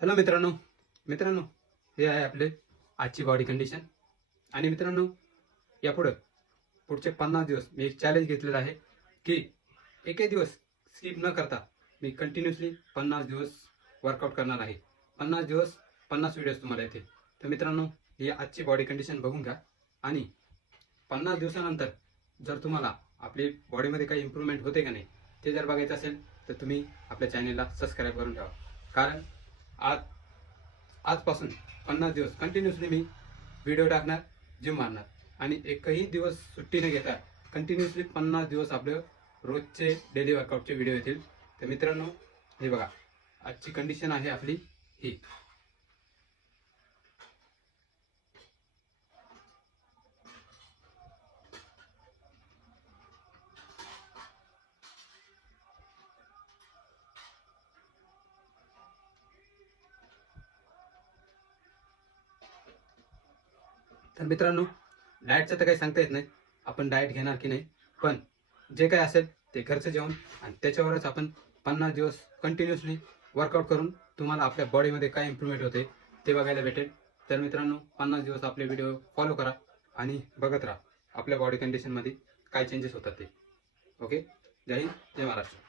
Hello मित्रांनो मित्रांनो हे आहे आपले आजची बॉडी कंडिशन. आणि मित्रांनो पुढचे 50 दिवस मी एक चॅलेंज घेतलेला आहे की एकही दिवस स्किप न करता मी कंटिन्युअसली 50 दिवस वर्कआउट करणार आहे. 50 दिवस 50 व्हिडिओज तुम्हाला येतील. तर मित्रांनो ही आजची बॉडी कंडिशन बघून घ्या. आणि 50 दिवसानंतर जर तुम्हाला आपली बॉडीमध्ये काही इम्प्रूव्हमेंट होते का नाही ते जर बघायचं असेल तर तुम्ही आपल्या चॅनेलला सबस्क्राईब करून ठेवा. कारण आजपासून 50 दिवस कंटिन्युअसली मी व्हिडिओ टाकणार, जिम मारणार आणि एकही दिवस सुट्टी न घेता कंटिन्युअसली 50 दिवस आपले रोजचे डेली वर्कआउटचे व्हिडिओ येतील. तर मित्रांनो हे बघा, आजची कंडिशन आहे आपली ही. तर मित्रांनो डाएटचं तर काही सांगता येत नाही, आपण डाएट घेणार की नाही, पण जे काही असेल ते घरचं जेवण आणि त्याच्यावरच आपण 50 दिवस कंटिन्युअसली वर्कआउट करून तुम्हाला आपल्या बॉडीमध्ये काय इम्प्रूव्हमेंट होते ते बघायला भेटेल. तर मित्रांनो 50 दिवस आपले व्हिडिओ फॉलो करा आणि बघत राहा आपल्या बॉडी कंडिशनमध्ये काय चेंजेस होतात ते. ओके, जय हिंद, जय महाराष्ट्र.